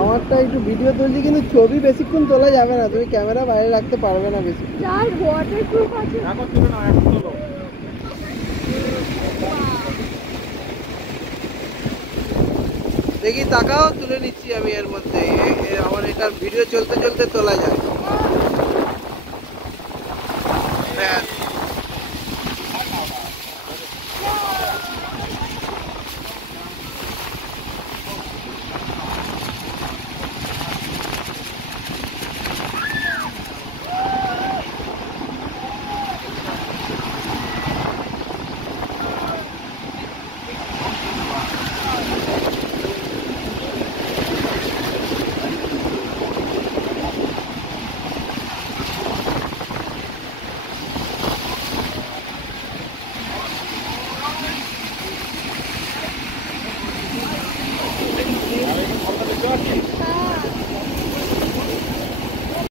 আমারটা একটু ভিডিও তুলছি, কিন্তু ছবি বেশিক্ষণ তোলা যাবে না, তুমি ক্যামেরা বাইরে রাখতে পারবে না বেশি। দেখি তাকাও, তুলে নিচ্ছি আমি এর মধ্যে। আমার এটা ভিডিও চলতে চলতে তোলা যায়।